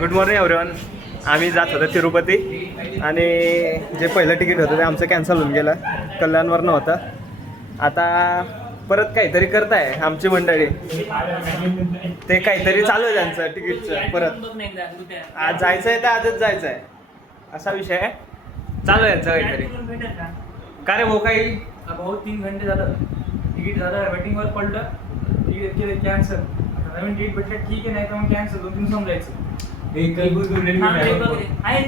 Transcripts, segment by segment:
Good morning everyone. आम्ही जात होतो तिरुपती आणि जे पहिलं तिकीट होतं ते आमचं कॅन्सल होऊन गेलं. कल्याणवर नव्हतं. आता परत काहीतरी करताय आमची मंडळी. ते काहीतरी चालू आहे त्यांचं तिकीटचं. परत आज जायचं आहे तर आजच जायचं आहे असा विषय आहे. चालू आहे यांचं काहीतरी. का रे भाऊ काही भाऊ 3 घंटे जातात. तिकीट झालं वेटिंगवर पडलं, तिकीट केलं कॅन्सल. नवीन तिकीट भेटलं ठीक आहे, नाही तर मग कॅन्सल. 2-3 समजायचं.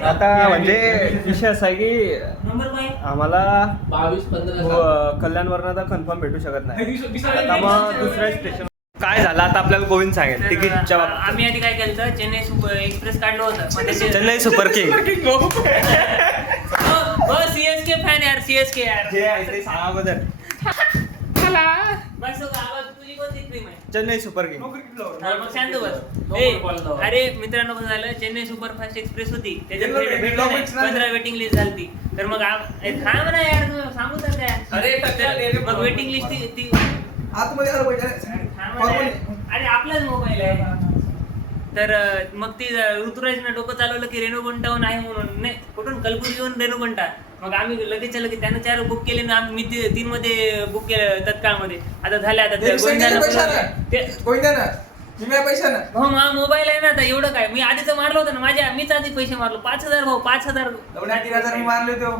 आता म्हणजे विषय असा आहे की आम्हाला 22-15 कल्याणवरनं तर कन्फर्म भेटू शकत नाही. आता मग दुसऱ्या स्टेशन काय झालं आता आपल्याला गोविंद सांगेल तिकीटच्या बाबतीत. आम्ही आधी काय केलं, चेन्नई सुपर एक्सप्रेस काढलं होतं. Chennai super king CSK fan यार, सीएसके यार. जे आहे ते सांगा बदल. बस आवाज तुझी कोणती क्रीम आहे? Chennai super king. मग शांत बस. अरे मित्रांनो, कसं झालं, चेन्नई सुपरफास्ट एक्सप्रेस होती, त्याच्यात भेटलं नाही. 15 वेटिंग लिस्ट झाली. तर मग थांब ना यार, तू सांगू तर काय. मग वेटिंग लिस्ट ती अरे आपलाच मोबाईल आहे. तर मग ती ऋतुराजनं डोकं चालवलं की रेणुगुंटाहून आहे म्हणून. नाही, कुठून कलबुर्गी येऊन रेणुगुंटा. मग आम्ही लगेच त्यानं 4 बुक केले ना. मी 3 मध्ये बुक केलं तत्काळमध्ये. आता झाले. आता हो, माझा मोबाईल आहे ना. आता एवढं काय, मी आधीच मारलं होतं ना. मीच आधी पैसे मारलो. 5,000 भाऊ, 5,000 मारले तो.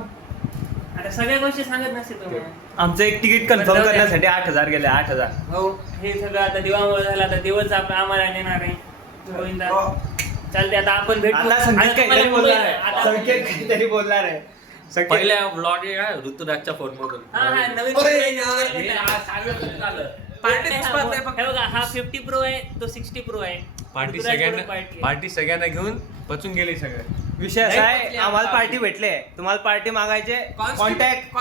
आता सगळ्या गोष्टी सांगत नसते तुम्ही. आमचं एक तिकीट कन्फर्म करण्यासाठी 8,000 गेले. 8,000 हो, हे सगळं आता देवामुळे झालं. आता देवच आम्हाला नेणार आहे. गोविंदा चालते. आता आपण भेटू. आता संकेत काहीतरी बोलणार आहे. संकेत काहीतरी बोलणार आहे. पहिल्या ब्लॉग ऋतुराजच्या फोन मधून. नवीन हा 50 प्रो आहे, तो 60 प्रो आहे. पार्टी सगळ्यांना घेऊन पचून गेले सगळं. विषय असा आहे, आम्हाला पार्टी भेटले. तुम्हाला पार्टी मागायचे कॉन्टॅक्ट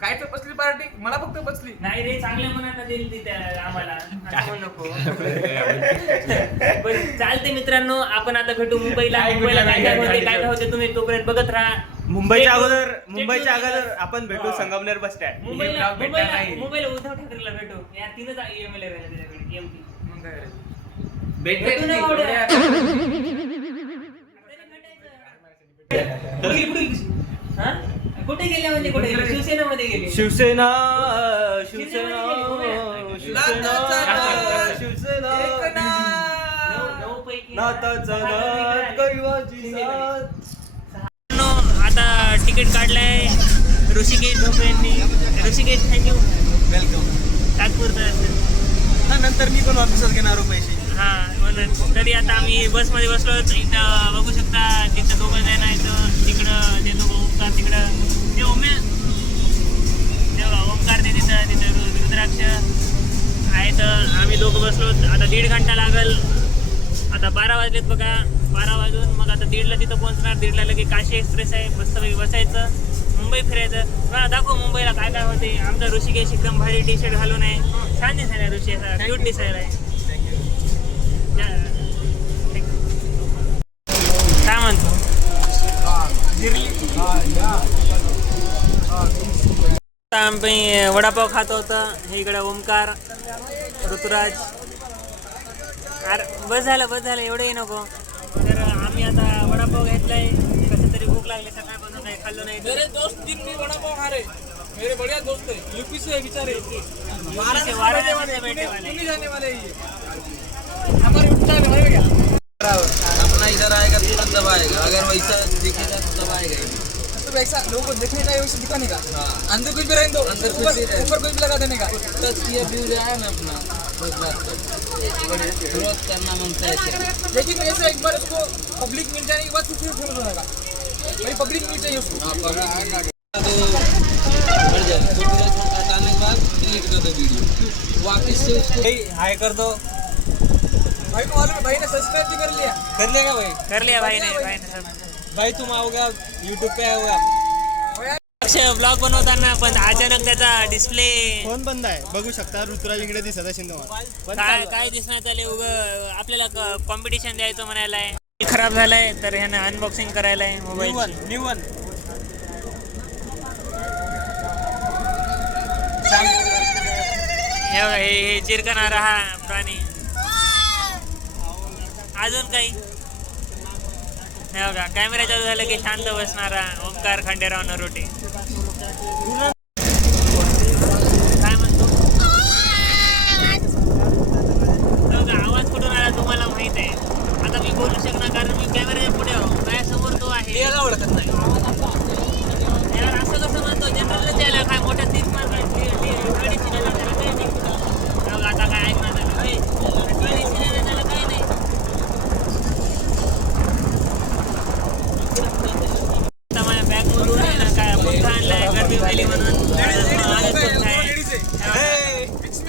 काय तर बसली पार्टी, मला फक्त बसली नाही रे. चांगल्या मनानं दिली ती आम्हाला. नको चालते मित्रांनो, आपण आता भेटू मुंबईला. काय काय होते तुम्ही तोपर्यंत बघत राहा. मुंबईच्या अगोदर आपण भेटू संगमनेर बस स्टँड. मुंबईला उद्धव ठाकरेला भेटू. या 3च एमएलए त्याच्याकडे एमपी. मग काय कुठे गेले म्हणजे कुठे गेले? शिवसेनेमध्ये गेले. शिवसेना आता तिकीट काढलंय ऋषिकेश धोपे यांनी. ऋषिकेश, थँक्यू. वेलकम. तात्पुरतं नंतर मी पण ऑफिसात घेणार पैसे. हा, म्हणून तरी आता आम्ही बसमध्ये बसलो. इथं बघू शकता, तिथं 2 जण आहेत. तिकडं ते दोघं ओंकार, तिकडं ते ओंकार ते तिथं रुद्राक्ष आहेत. आम्ही दोघं बसलो. आता 1.5 घंटा लागल. आता 12 वाजलेत बघा. 12 वाजून मग आता 1:30ला तिथं पोहोचणार. 1:30ला लगे काशी एक्सप्रेस आहे. मस्तपैकी बसायचं, मुंबई फिरायचं. मला दाखव मुंबईला काय काय होते. आमचा ऋषिकेश एकदम भारी टी शर्ट घालून आहे. छान दिसायला ऋषी, असा क्यूट दिसायला आहे. काय म्हणतो आम्ही वडापाव खात होतं. हे इकडे ओमकार, ऋतुराज. अरे बस झालं एवढंही नको. तर आम्ही आता वडापाव घेतलाय. कसं तरी भूक लागली, सकाळपासून काही खाल्लो नाही. मेरे दोस्त दिन में वडापाव खा रहे, मेरे बढ़िया दोस्त है, यूपी से बेचारे, वाराणसी से बैठे वाले. जाने वाले ये हमारे उत्तर में क्या अपना इधर आएगा तुरंत दबाएगा. अगर वैसा दिखेगा तो दबाएगा ही. तो वैसा लोगों को देखने का वैसे दिखाने का. अंदर कुछ भी रहने दो, अंदर कुछ भी रहे, ऊपर कुछ भी लगा देने का. 10 ये व्यूज आया ना अपना ग्रोथ करना मांगता है. लेकिन ऐसे एक बार उसको पब्लिक मिल जाने के बाद फिर फेमस हो जाएगा. भाई पब्लिक मिल चाहिए उसको. तो बढ़ जाएगा. तुरंत हटाने के बाद डिलीट कर दो वीडियो. वापस से उसको हाय कर दो. भाई को मालूम है, भाई ने सब्सक्राइब भी कर लिया. कर लेगा भाई. कर लिया भाई ने भाई तुम आओगे यूट्यूब पे आओगे. ब्लॉग बनवताना पण अचानक त्याचा डिस्प्ले फोन बंद आहे. बघू शकता ऋतुराज इंगडे दिसत आहे शिंदे. काय दिसण्यात आले. आपल्याला कॉम्पिटिशन द्यायचं म्हणायलाय. खराब झालाय तर ह्यानं अनबॉक्सिंग करायला आहे मोबाईल. New one. हे चिरकणारा हा प्राणी. अजून काही हे बघा कॅमेरा चालू झालं की शांत बसणारा ओमकार खंडेराव नरोटे. काय म्हणतो हे बघा, आवाज कुठून आला तुम्हाला माहित आहे. आता मी बोलू शकणार कारण मी कॅमेऱ्याच्या पुढे आहो. माझ्यासमोर तो आहे. याला ओळखत नाही. यार असं कसं म्हणतो जनरलला त्याला काय मोठ्या 30 मार्क ट्रेडिशनल त्याला काय नाही. हे बघा, आता काय ऐकणार ट्रेडिशनल त्याला काय नाही. आता माझ्या बॅग मधून आहे ना काय मोठा आणलाय गरमी व्हायली म्हणून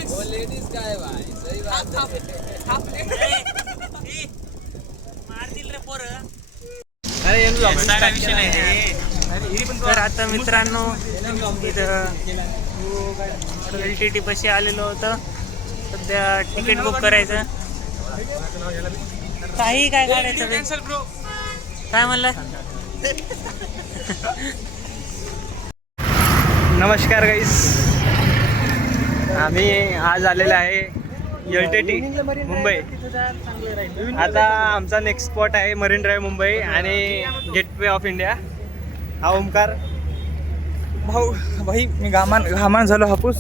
वो लेडीज का है भाई, सही बात है. मारतील रे पोरं. सारा विषय नाही. तर आता मित्रांनो इथं LTT पाशी आलेलो होतं. सध्या तिकीट बुक करायचं. काही काय काढायचं बे? काय म्हणलं? नमस्कार गाईस, आम्ही आज आलेलो आहे LTT मुंबई. आता आमचा नेक्स्ट स्पॉट आहे मरीन ड्राईव्ह मुंबई आणि गेटवे ऑफ इंडिया. हा ओमकार भाऊ भाई मी घामान झालो. हापूस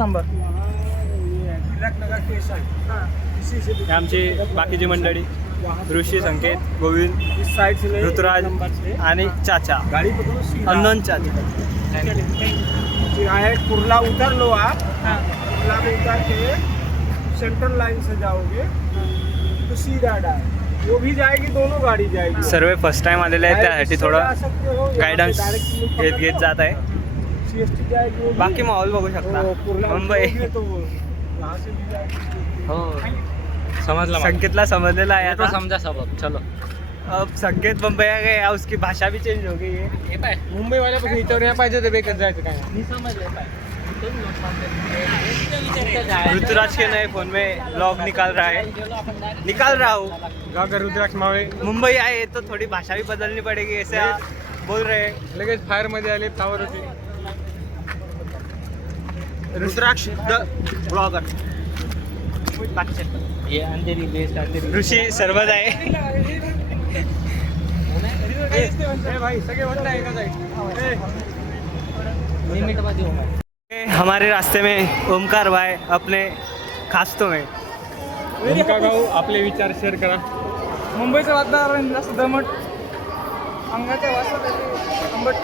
आंबा. हे आमची बाकीची मंडळी ऋषी, संकेत, गोविंद, ऋतुराज आणि चाचा अननोन चाचा. है कुर्ला उतर लो आप. कुर्ला में उतर के सेंट्रल लाइन से जाओगे तो सीधा डाल, वो भी जाएगी, दोनों गाड़ी जाएगी. सर्व फर्स्ट टाइम आलेले आहेत त्यासाठी थोडं गायडन्स घेत जात आहे. CST जाएगी वो भी. बाकी माहोल बघू शकता वो कुर्ला मुंबई. उतरोगे तो वो यहाँ से भी जाएगी. हो संकेतला समजलेला आहे आता. समझा सबक. चलो अब संकेत मुंबई आ गए, उसकी भाषा भी चेंज हो गई है. मुंबई वाले पण इथं नाही पाहिजे ते बेकत जायचं काय. ऋतुराज के नए फोन में ब्लॉग निकाल रहा हूँ. गागर रुद्राक्ष मावळे मुंबई आए तो थोड़ी भाषा भी बदलनी पड़ेगी, ऐसे आप बोल रहे हैं. लगेच फायर मध्ये आले, फ्लावर होती. रुद्राक्ष द ब्लॉगर. ये अंधेरी बेस्ट अंधेरी. ऋषी सर्वच आहे. ए भाई सगळे म्हणत आहे का जाईल. लिमिट मध्ये हो. हमारे रास्ते में ओमकार भाई अपने खास्तों में. ओमका गाव आपले विचार शेअर करा. मुंबईचं वातावरण जास्त दमट, अंगाच्या वासात येते आंबट.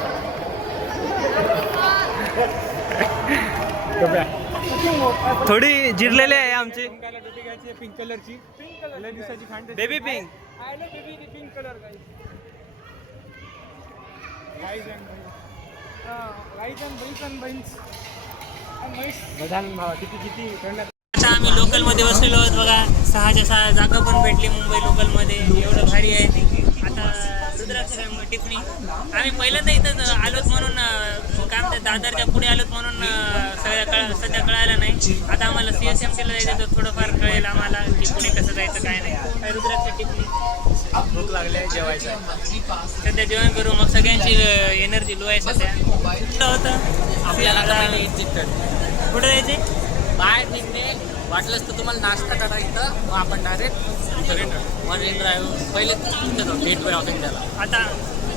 थोडी जिरलेली आहे आमची ओमकाला टोपी घ्यायची पिंक कलरची. पिंक कलर लय दिवसाची खांड. Baby pink. I love baby pink colour guys. Guys and guys and बईज अँड बईन्स अँड म्हैस. बधान भावा किती करण्यात. आता आम्ही लोकलमध्ये बसलेलो आहोत बघा. 6च्या 6 जागा पण भेटली मुंबई लोकलमध्ये. एवढं भारी आहे. आता रुद्राक्ष टिप्पणी आम्ही पहिल्यांदा इथं आलोत म्हणून काय म्हणतात दादरच्या पुढे आलोत म्हणून सध्या कळायला नाही. आता आम्हाला CSMTला जायचं तर थोडंफार कळेल आम्हाला की पुढे कसं जायचं काय नाही. काय रुद्राक्ष टिप्पणी. भूक लागली आहे, जेवायचं आहे. सध्या जेवण करू मग सगळ्यांची एनर्जी लो आहे सध्या. कुठं होतं आपल्याला आता पहिले एक्झिट कर. कुठं जायचे बाहेर निघणे वाटलंच तर तुम्हाला नाश्ता करायचं. मग आपण डायरेक्ट मरीन ड्राईव्ह पहिले गेटवे ऑफ इंडियाला. आता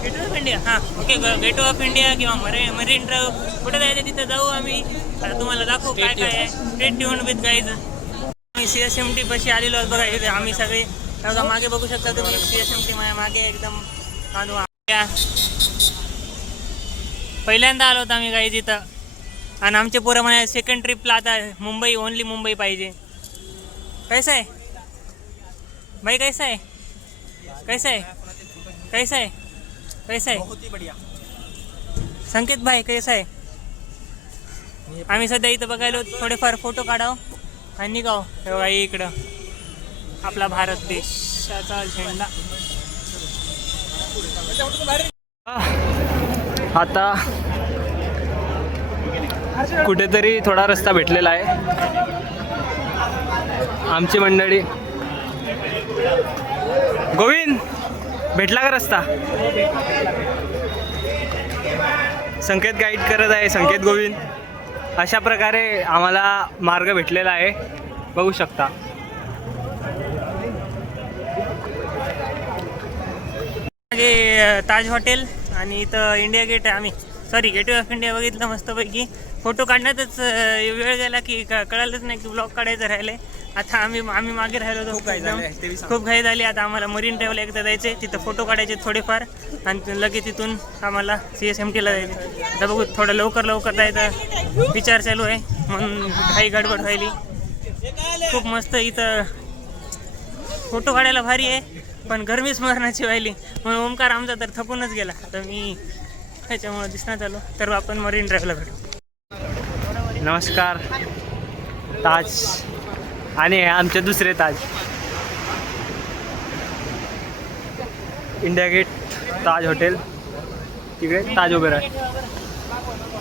गेटवे ऑफ इंडिया. हां ओके. गेटवे ऑफ इंडिया किंवा मरीन ड्राईव्ह कुठं जायचं तिथं जाऊ आम्ही. आता तुम्हाला दाखवू काय काय आहे. Stay tuned with guys. आम्ही CSMT पाशी आलेलो आहोत बघा. इथे आम्ही सगळे बघा मागे बघू शकता तुम्ही. CSMT माझ्या मागे एकदम तांदूळ. पहिल्यांदा आलो होतो आम्ही गाईज इथं. आणि आमचे पोरं म्हणे सेकंड ट्रिपला आता मुंबई ओनली मुंबई पाहिजे. कैसा आहे भाई. कैसा आहे कैसा आहे कैसा आहे कैसा आहे बहुत ही बढ़िया. संकेत भाई कैसा आहे. आम्ही सध्या इथं बघायला थोडेफार फोटो काढाव आणि निघाव. हे बघा इकडं आपला भारत देशाचा झेंडा. आता कुठेतरी थोडा रस्ता भेटलेला आहे. आमची मंडळी. गोविंद भेटला का रस्ता. संकेत गाईड करत आहे. संकेत गोविंद अशा प्रकारे आम्हाला मार्ग भेटलेला आहे बघू शकता. लागे ताज हॉटेल आणि इथं इंडिया गेट आहे. आम्ही गेटवे ऑफ इंडिया बघितलं मस्तपैकी. फोटो काढण्यातच वेळ गेला की कळालंच नाही की ब्लॉग काढायचं राहिले. आता आम्ही मागे राहिलो होतो. खूप घाई झाली. आता आम्हाला मरीन ड्राईव्हला एकदा जायचे, तिथं फोटो काढायचे थोडेफार आणि लगेच तिथून आम्हाला CSMTला जायचे. आता बघू थोडं लवकर जायचं विचार चालू आहे, म्हणून घाई गडबड व्हायली. खूप मस्त इथं फोटो काढायला भारी आहे, पण गरमी स्मरणाची व्हायली म्हणून ओमकार आमचा तर थकूनच गेला. तर मी ह्याच्यामुळे दिसण्यात आलो. तर आपण मरीन ड्राईव्हला भेटू. नमस्कार. ताज आणि आमचे दुसरे ताज, इंडिया गेट, ताज हॉटेल, तिकडे ताज उभे राहा.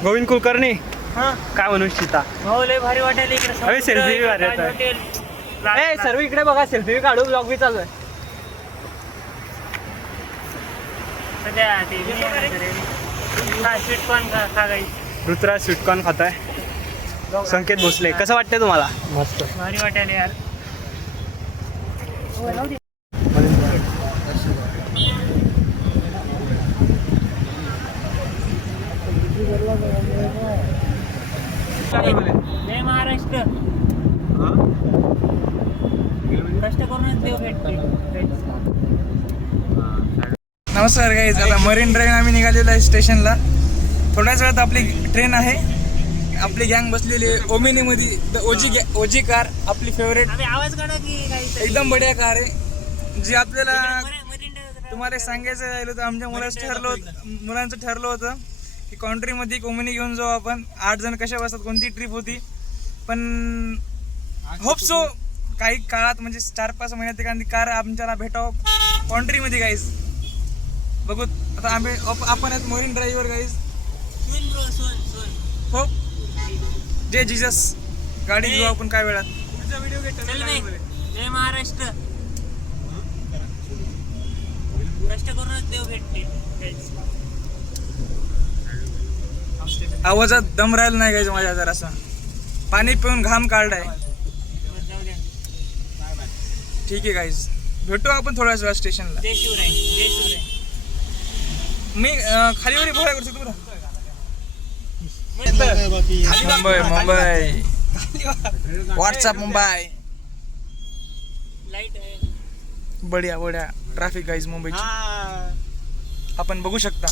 गोविंद कुलकर्णी, हां काय म्हणू इच्छिता? हो लय भारी वाटेल इकडे. अरे, selfie भारी येत आहे. हॉटेल सर्व इकडे बघा, सेल्फी काढू, ब्लॉग बी चालू आहे. सध्या ते स्वीटकॉर्न खा गाई. ऋतुराज स्वीटकॉर्न खात आहे. संकेत भोसले, कसं वाटतंय तुम्हाला? मस्त. भारी वाटेल यार. जय महाराष्ट्र. कष्ट करूनच देव भेटते. नमस्कार गाईज, आता मरीन ड्राईव्ह आम्ही निघालेलो आहे स्टेशनला. थोड्याच वेळात आपली ट्रेन आहे. आपली गँग बसलेली आहे ओमिनीमध्ये. ओजी कार आपली फेवरेट, आम्ही आवाज काढा की काही एकदम बढिया कार आहे. जी आपल्याला तुम्हाला सांगायचं राहिलं तर आमच्या मुलांचं ठरलं होतं की कॉन्ट्रीमध्ये एक ओमिनी घेऊन जाऊ आपण. 8 जण कशा बसतात, कोणती ट्रिप होती. पण होप सो काही काळात म्हणजे 4-5 महिन्यात एखादी कार आमच्याला भेटावं कॉन्ट्रीमध्ये गाईज. बघू आता आपण आहेत मरीन ड्राईव्हवर गाईज. होप जय जीजस. गाडी घेऊ आपण काय वेळात. जय महाराष्ट्र. कष्ट करूनच देव भेटते. आवाजात दम राहिला नाही गाईज माझ्या जरासा. पाणी पिऊन घाम काढलाय. ठीक आहे गाईज, भेटू आपण थोड्याच वेळा स्टेशनला. जय शिवराय. जय शिवराय. मी खालीवरी भोळा करू शकतो. मुंबई व्हॉट्सअप मुंबई. लाईट आहे. बढिया ट्रॅफिक गाईज मुंबईची आपण बघू शकता.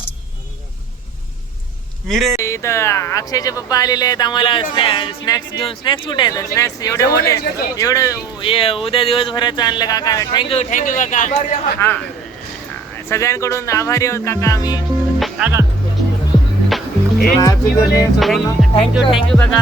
मिरे इथं अक्षयचे पप्पा आलेले आहेत आम्हाला स्नॅक्स घेऊन. स्नॅक्स कुठे आहेत? स्नॅक्स एवढे मोठे, एवढं उद्या दिवसभराचं आणलं काका. थँक्यू काका. हां, सगळ्यांकडून आभारी आहोत काका आम्ही. काका थँक्यू काका.